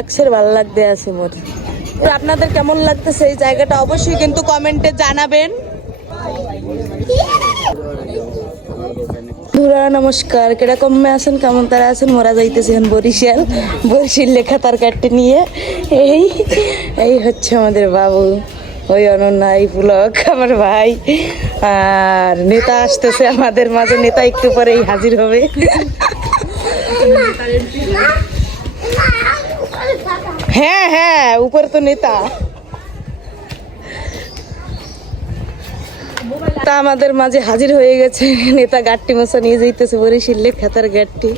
এক্সের ভালো লাগতে আছে মোর। আপনাদের কেমন লাগতেছে এই জায়গাটা অবশ্যই কিন্তু কমেন্টে জানাবেন। নমস্কার, কিরকম আছেন, কেমন তারা আছেন? মোরা যাইতেছি এখন বরিশাল লেখা তার কাটতে নিয়ে। এই এই হচ্ছে আমাদের বাবু, ওই অনন্যা, এই পুলক আমার ভাই, আর নেতা আসতেছে আমাদের মাঝে। নেতা একটু পরেই হাজির হবে। হ্যাঁ হ্যাঁ, উপরে তো নেতা। তা আমাদের মাঝে হাজির হয়ে গেছে নেতা। গাড়টি মশা নিয়ে যাইতেছে বরিশাল খাতার গাড়টি।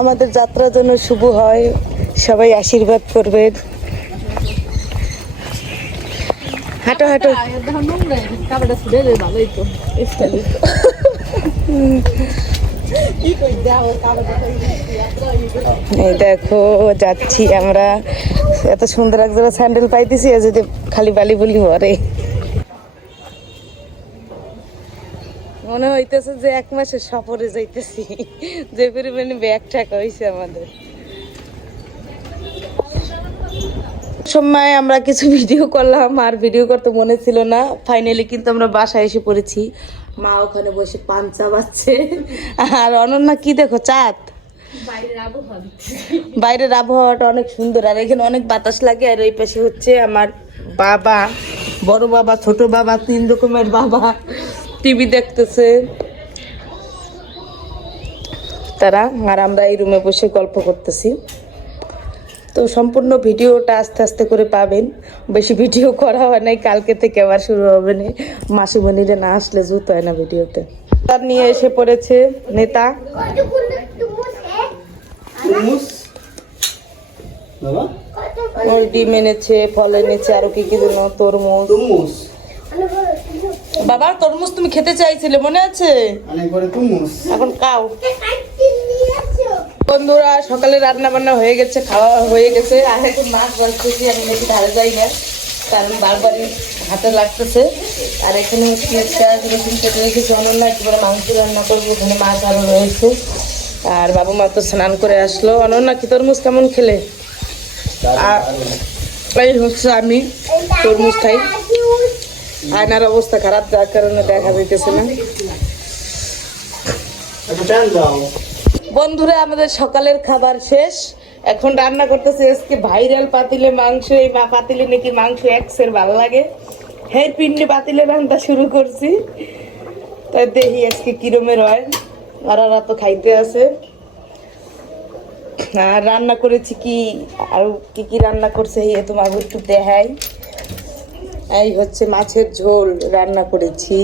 আমাদের যাত্রা যেন শুভ হয়, সবাই আশীর্বাদ করবেন। হাঁটো হাঁটো। এই দেখো যাচ্ছি আমরা, এত সুন্দর এক জায়গায় স্যান্ডেল পাইতেছি, যদি খালি বালি বলি ভরে। মনে হইতেছে যে 1 মাসের সফরে যাইতেছি, যে পরিমাণে ব্যাগ টাকা হয়েছে আমাদের। সময় আমরা কিছু ভিডিও করলাম, আর ভিডিও করতে মনে ছিল না। ফাইনালি কিন্তু আমরা বাসায় এসে পড়েছি। মা ওখানে বসে পান চা বাচ্ছে, আর অনন্যা কি দেখো চাঁদ। বাইরের আবহাওয়াটা অনেক সুন্দর, আর এখানে অনেক বাতাস লাগে। আর এই পাশে হচ্ছে আমার বাবা, বড় বাবা, ছোট বাবা, 3 রকমের বাবা টিভি দেখতেছে তারা, আর আমরা এই রুমে বসে গল্প করতেছি। তো সম্পূর্ণ ভিডিওটা আস্তে আস্তে করে পাবেন, বেশি ভিডিও করা হয় নাই, কালকে থেকে আবার শুরু হবে না। মাসিমণিরে না আসলে জুত হয় না ভিডিওতে। তার নিয়ে এসে পড়েছে নেতা। ডিম এনেছে, ফল এনেছে, আরো কি কি যেন, তরমুজ। বাবা তরমুজ তুমি খেতে চাইছিলে, মনে আছে? এখন খাও। বন্ধুরা, সকালে রান্না বান্না হয়ে গেছে, খাওয়া হয়ে গেছে। আর এখন মাছ বাছতেছি, আমি নাকি ধারে যাই না, কারণ বারবারই হাতে লাগতেছে। আর এখানে পেঁয়াজ রসুন কেটে রেখেছি। অনন্যা একেবারে মাংস রান্না করবো, ওখানে মাছ আরো রয়েছে। আর বাবু মা তো স্নান করে আসলো। অনন্যা কি তরমুজ কেমন খেলে? আর এই হচ্ছে আমি তরমুজ খাই। আয়নার অবস্থা খারাপ, যার কারণে দেখা যাইতেছে না। বন্ধুরা, আমাদের সকালের খাবার শেষ, এখন রান্না করতেছে আজকে ভাইরাল পাতিলে মাংস। এই পাতিলে নাকি মাংস এক্সের ভালো লাগে, হ্যাঁ পিন্ডি পাতিলে রান্না শুরু করছি। তাই দেখি আজকে কিরমের হয়। আর তো খাইতে আছে। আর রান্না করেছি কি, আর কি কি রান্না করছে এই তোমাকে একটু দেখাই। এই হচ্ছে মাছের ঝোল রান্না করেছি,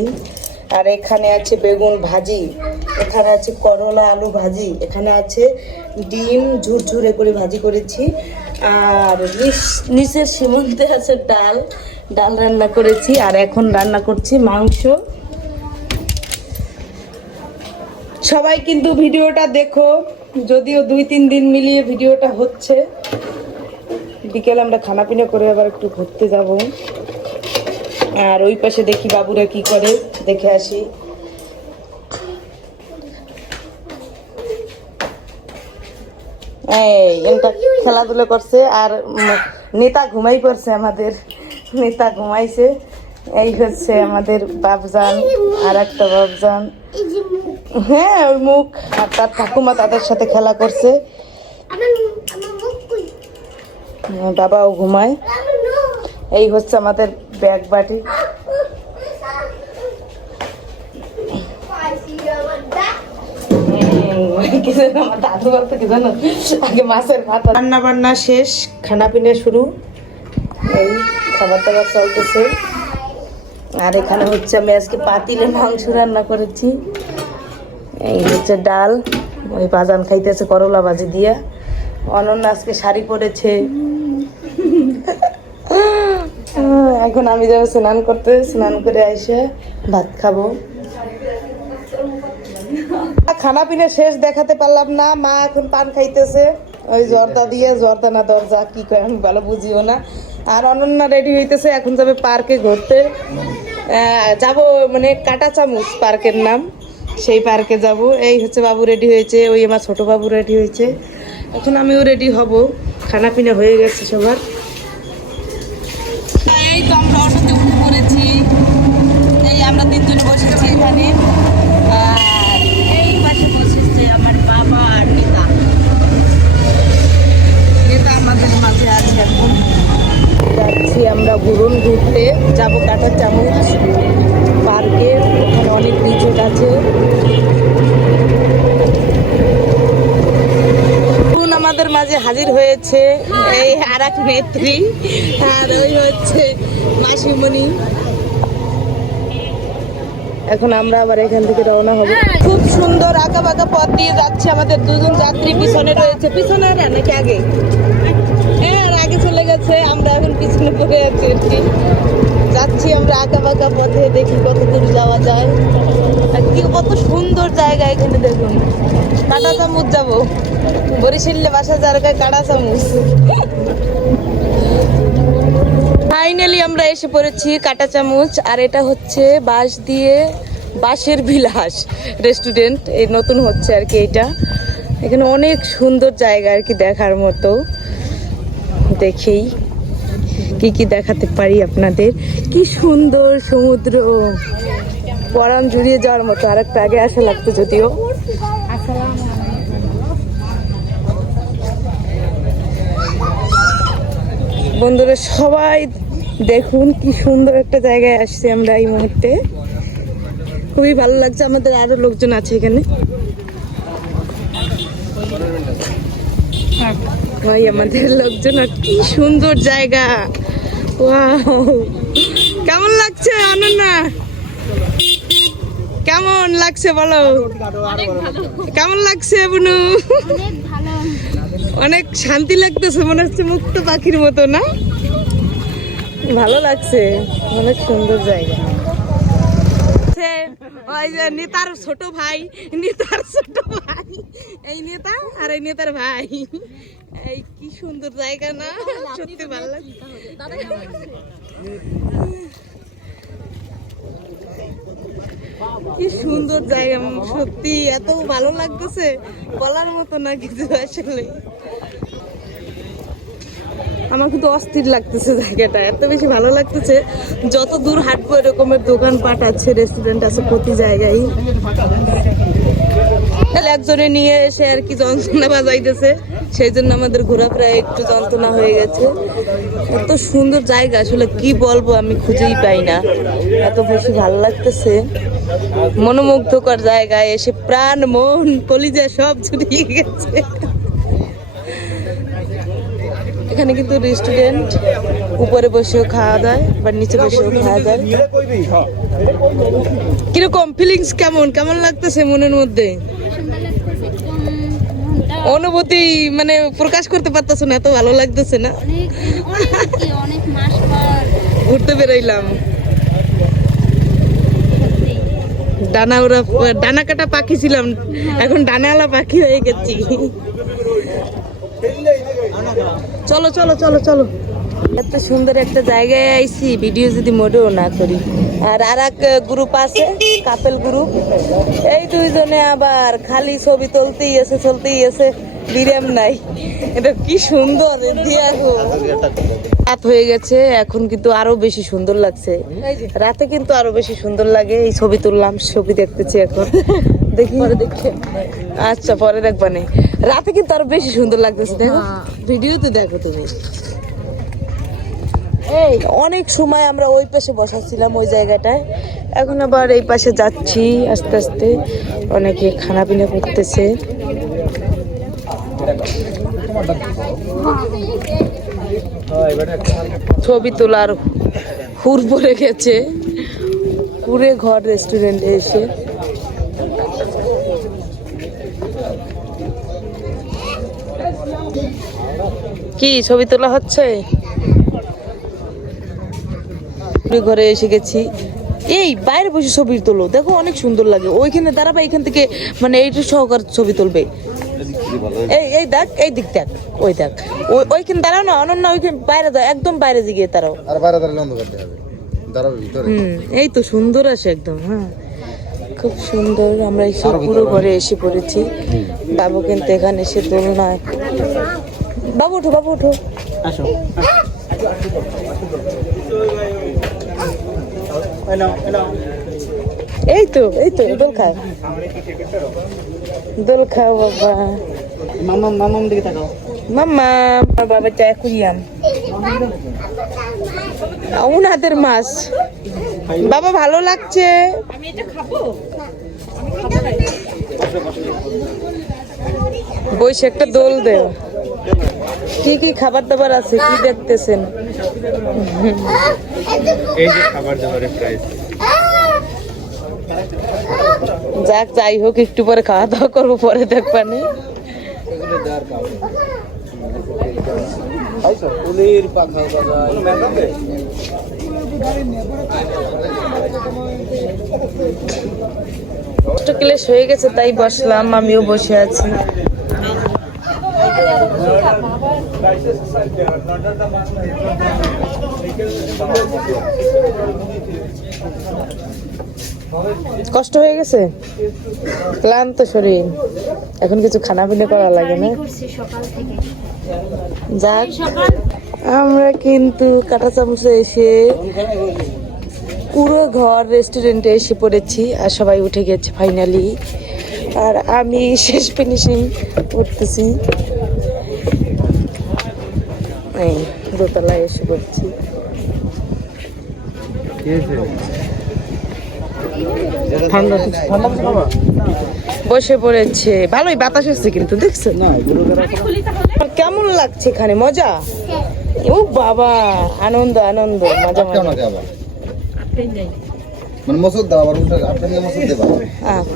আর এখানে আছে বেগুন ভাজি, এখানে আছে করলা আলু ভাজি, এখানে আছে ডিম ঝুরঝুরে করে ভাজি করেছি, আর নিচের সীমন্তে আছে ডাল রান্না করেছি। আর এখন রান্না করছি মাংস। সবাই কিন্তু ভিডিওটা দেখো, যদিও 2-3 দিন মিলিয়ে ভিডিওটা হচ্ছে। বিকেলে আমরা খানা পিনা করে আবার একটু ঘুরতে যাব। আর ওই পাশে দেখি বাবুরা কি করে, দেখে আসি। এটা খেলাধুলা করছে, আর নেতা ঘুমাই পড়ছে। আমাদের নেতা ঘুমাইছে। এই হচ্ছে আমাদের বাবজান, আর একটা বাবজান, হ্যাঁ ওই মুখ, আর তার ঠাকুমা তাদের সাথে খেলা করছে। বাবাও ঘুমায়। এই হচ্ছে আমাদের ব্যাগ বাটি। আমার দাদু বলতে কি জানো, আগে মাছের ভাত। রান্না বান্না শেষ, খানা পিনা শুরু, এই খাবার দাবার চলতেছে। আর এখানে হচ্ছে আমি আজকে পাতিলে মাংস রান্না করেছি। এই হচ্ছে ডাল, ওই বাজান খাইতেছে করলা ভাজি দিয়া। অনন্যা আজকে শাড়ি পরেছে। এখন আমি যাবো স্নান করতে, স্নান করে এসে ভাত খাবো। খানা পিনা শেষ, দেখাতে পারলাম না। মা এখন পান খাইতেছে, ওই জর্দা দিয়ে, জর্দা না দরজা কি কয় আমি ভালো বুঝিও না। আর অনন্যা রেডি হইতেছে, এখন যাবে পার্কে ঘুরতে। যাব মানে কাটা চামচ পার্কের নাম। সেই পার্কে যাব। এই হচ্ছে বাবু রেডি হয়েছে, ওই আমার ছোট বাবু রেডি হয়েছে, এখন আমিও রেডি হব। খানা পিনা হয়ে গেছে সবার। এই তো আমরা অটোতে উঠে পড়েছি, এই আমরা তিনজনে বসেছি এখানে, আর এই পাশে বসেছে আমার বাবা আর নেতা। নেতা আমাদের মাঝে আছে। এখন যাচ্ছি আমরা ঘুরুন ঘুরতে, যাবো কাঁটার চামচ পার্কে, ওখানে অনেক রিসোর্ট আছে। আমাদের মাঝে হাজির হয়েছে এই আর এক নেত্রী, আর ওই হচ্ছে মাসিমণি। এখন আমরা আবার এখান থেকে রওনা হব। খুব সুন্দর আঁকা বাঁকা পথ দিয়ে যাচ্ছে, আমাদের দুজন যাত্রী পিছনে রয়েছে। পিছনে নাকি আগে? হ্যাঁ, আগে চলে গেছে, আমরা এখন পিছনে পড়ে আছি আর কি। যাচ্ছি আমরা আঁকা বাঁকা পথে, দেখি কত দূর যাওয়া যায়। আর কি কত সুন্দর জায়গা এখানে দেখুন। কাঁটা চামচ যাবো, বরিশালে বাসা জায়গায় কাঁটা চামচ। ফাইনালি আমরা এসে পড়েছি কাঁটা চামচ, আর এটা হচ্ছে বাঁশের বিলাস রেস্টুরেন্ট, এই নতুন হচ্ছে আর কি। এটা এখানে অনেক সুন্দর জায়গা আর কি দেখার মতো। দেখেই কি কি দেখাতে পারি আপনাদের। কি সুন্দর সমুদ্র, পরাণ জুড়িয়ে যাওয়ার মতো। আর একটা আগে আসা লাগতো যদিও। বন্ধুরা সবাই দেখুন কি সুন্দর একটা জায়গায় আসছি আমরা এই মুহূর্তে। খুবই ভালো লাগছে, আমাদের আরো লোকজন আছে এখানে। ভাই আমাদের লোকজন, আর কি সুন্দর জায়গা। ওয়াও, কেমন লাগছে অনন্যা? কেমন লাগছে বলো? কেমন লাগছে বুনু? অনেক শান্তি লাগতেছে, মনে হচ্ছে মুক্ত পাখির মতো না? ভালো লাগছে, অনেক সুন্দর জায়গা। ওই যে নেতার ছোট ভাই, এই নেতা আর এই নেতার ভাই। এই কি সুন্দর জায়গা না, সত্যি ভালো লাগছে। কি সুন্দর জায়গা, সত্যি এত ভালো লাগতেছে, বলার মতো না কিছু আসলে। আমার কিন্তু অস্থির লাগতেছে জায়গাটা, এত বেশি ভালো লাগতেছে। যত দূর হাঁটবো এরকমের দোকানপাট আছে, রেস্টুরেন্ট আছে প্রতি জায়গায়। একজনে নিয়ে এসে আর কি যন্ত্রণা বাজাইতেছে, সেই জন্য আমাদের ঘোরাফেরা একটু যন্ত্রণা হয়ে গেছে। এত সুন্দর জায়গা আসলে কি বলবো, আমি খুঁজেই পাই না, এত বেশি ভালো লাগতেছে। মনোমুগ্ধকর জায়গায় এসে প্রাণ মন কলিজা সব জুড়িয়ে গেছে। এখানে কিন্তু রেস্টুরেন্ট, উপরে বসেও খাওয়া যায় বা নিচে বসেও খাওয়া যায়। কিরকম ফিলিংস, কেমন কেমন লাগতেছে মনের মধ্যে? অনুভূতি মানে প্রকাশ করতে পারতেছো না, এত ভালো লাগতেছে না? ঘুরতে বেরোইলাম, ডানা কাটা পাখি ছিলাম, এখন ডানাওয়ালা পাখি হয়ে গেছি। চলো চলো চলো চলো, এত সুন্দর একটা জায়গায় আইছি, ভিডিও যদি মোটেও না করি। আর এক গ্রুপ আছে, কাপেল গ্রুপ, এই দুইজনে আবার খালি ছবি তুলতেই আছে, বিরাম নাই। এটা কি সুন্দর, রাত হয়ে গেছে, এখন কিন্তু আরো বেশি সুন্দর লাগছে। রাতে কিন্তু আরো বেশি সুন্দর লাগে। এই ছবি তুললাম, ছবি দেখতেছি এখন, দেখি পরে দেখে। আচ্ছা পরে দেখবানে, রাতে কিন্তু আরো বেশি সুন্দর লাগতেছে। দেখো ভিডিওতে দেখো তুমি। এই অনেক সময় আমরা ওই পাশে বসাচ্ছিলাম ওই জায়গাটায়, এখন আবার এই পাশে যাচ্ছি আস্তে আস্তে। অনেকে খানা পিনা করতেছে। ছবি তোলার হুর পড়ে গেছে পুরে ঘর রেস্টুরেন্টে এসে। কি ছবি তোলা হচ্ছে? ঘরে এসে গেছি, এই বাইরে বসে ছবি তোলো, দেখো অনেক সুন্দর লাগে। ওইখানে দাঁড়াবে, এখান থেকে মানে এইটা সহকার ছবি তুলবে। এই দেখ, এই দিক দেখ, ওই দেখ, ওইখানে দাঁড়াও না অনন্য, ওইখানে বাইরে দাও, একদম বাইরে গিয়ে দাঁড়াও। আর বাইরে দাঁড়ালে অন্ধকার দেখাবে, দাঁড়াবে ভিতরে। এই তো সুন্দর আছে একদম। হ্যাঁ খুব সুন্দর। আমরা এসে পুরো ঘরে এসে পড়েছি। বাবু কিন্তু এখানে এসে দোলনায়। বাবু ওঠো, বাবু ওঠো, আসো। এই তো দোল খাও, দোল খাও বাবা। মামাম দিকে তাকাও। মাম্মা বাবা চা খুঁজিয়াম হাতের মাছ। বাবা ভালো লাগছে। বসে একটা দোল দেও। কি কি খাবার দাবার আছে, কি দেখতেছেন? এই যে খাবার দাবারের প্রাইস। যাক, যাই হোক, একটু পরে খাওয়া দাওয়া করবো, পরে দেখবানি। ক্লেশ হয়ে গেছে, তাই বসলাম, আমিও বসে আছি। কষ্ট হয়ে গেছে, ক্লান্ত শরীর, এখন কিছু খানা পিনা করা লাগে না। যাক, আমরা কিন্তু কাঁটা চামচে এসে পুরো ঘর রেস্টুরেন্টে এসে পড়েছি, আর সবাই উঠে গেছে ফাইনালি, আর আমি শেষ ফিনিশিং করতেছি। এই দোতলায় এসে পড়ছি। বসে পড়েছে, ভালোই বাতাস হচ্ছে কিন্তু, দেখছো কেমন লাগছে এখানে? মজা, ও বাবা, আনন্দ আনন্দ, মজা মজা।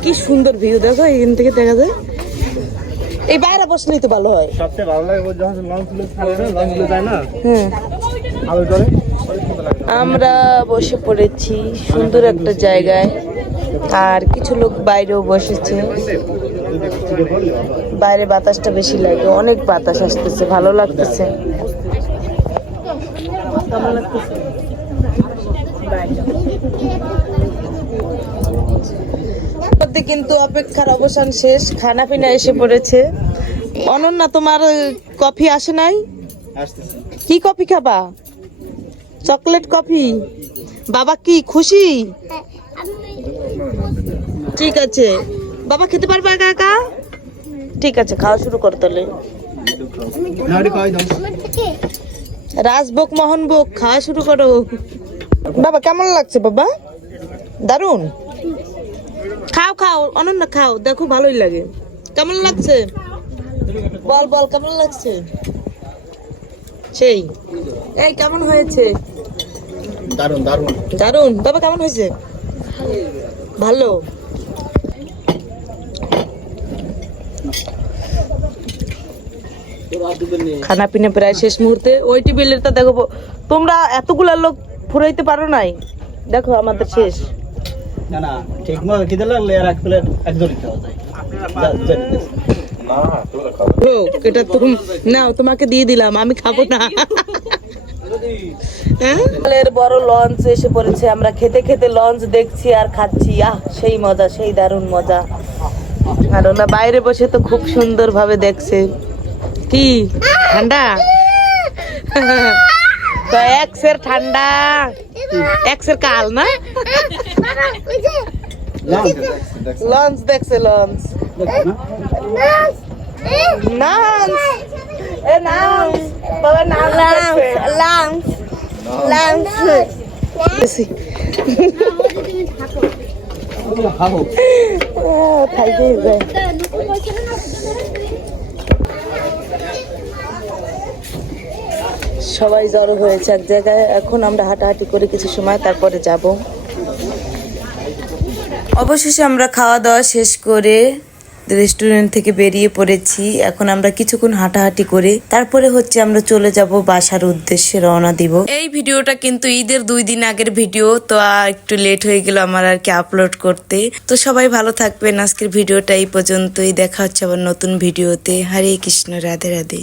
কি সুন্দর ভিউ দেখো, এখান থেকে দেখা যায়। এই বাইরে বসলেই তো ভালো হয়। সবচেয়ে ভালো লাগে যখন লঞ্চগুলো যায় না। হ্যাঁ, আমরা বসে পড়েছি সুন্দর একটা জায়গায়, আর কিছু লোক বাইরেও বসেছে। বাইরে বাতাসটা বেশি লাগে, অনেক বাতাস আসতেছে, ভালো লাগতেছে। কিন্তু অপেক্ষার অবসান শেষ, খানা পিনা এসে পড়েছে। অনন্যা, তোমার কফি আসে নাই? কি কফি খাবা? Chocolate coffee? বাবা কি খুশি? ঠিক আছে, বাবা খেতে পারবে একা একা? ঠিক আছে, খাওয়া শুরু কর তাহলে। রাজভোগ মোহনভোগ খাওয়া শুরু করো। বাবা কেমন লাগছে বাবা? দারুন, খাও খাও অনন্যা, খাও, দেখো ভালোই লাগে। কেমন লাগছে বল বল, কেমন লাগছে? সেই, এই কেমন হয়েছে? দারুন দারুন দারুন। বাবা কেমন হয়েছে? ভালো। খানা পিনা প্রায় শেষ মুহূর্তে। ওই টেবিলেরটা দেখো, তোমরা এতগুলা লোক ফুরাইতে পারো নাই, দেখো আমাদের শেষ। না না, ঠিক মতো খেতে লাগলে আর এক প্লেট একদম খাওয়া যায়। এটা তুমি নাও, তোমাকে দিয়ে দিলাম, আমি খাবো না। বড় লঞ্চ এসে পড়েছে, আমরা খেতে খেতে লঞ্চ দেখছি আর খাচ্ছি। সেই মজা, সেই দারুণ মজা। আর ওরা বাইরে বসে তো খুব সুন্দর ভাবে দেখছে। কি ঠান্ডা? তো একসের ঠান্ডা, একসের কাল না। লঞ্চ দেখছে, লঞ্চ নাচ, এ নাচ বাবা, নাচ লাঞ্চ লাঞ্চ খাইতে যায়। সবাই জড়ো হয়েছে এক জায়গায়। এখন আমরা হাঁটাহাঁটি করে কিছু সময়, তারপরে যাব। অবশেষে আমরা খাওয়া দাওয়া শেষ করে রেস্টুরেন্ট থেকে বেরিয়ে পড়েছি। এখন আমরা কিছুক্ষণ হাঁটাহাঁটি করে তারপরে আমরা চলে যাব বাসার উদ্দেশ্যে, রওনা দিব। এই ভিডিওটা কিন্তু ঈদের 2 দিন আগের ভিডিও, তো একটু লেট হয়ে গেল আমার আর কি আপলোড করতে। তো সবাই ভালো থাকবেন। আজকের ভিডিওটা এই পর্যন্তই, দেখা হচ্ছে আবার নতুন ভিডিওতে। হরে কৃষ্ণ, রাধে রাধে।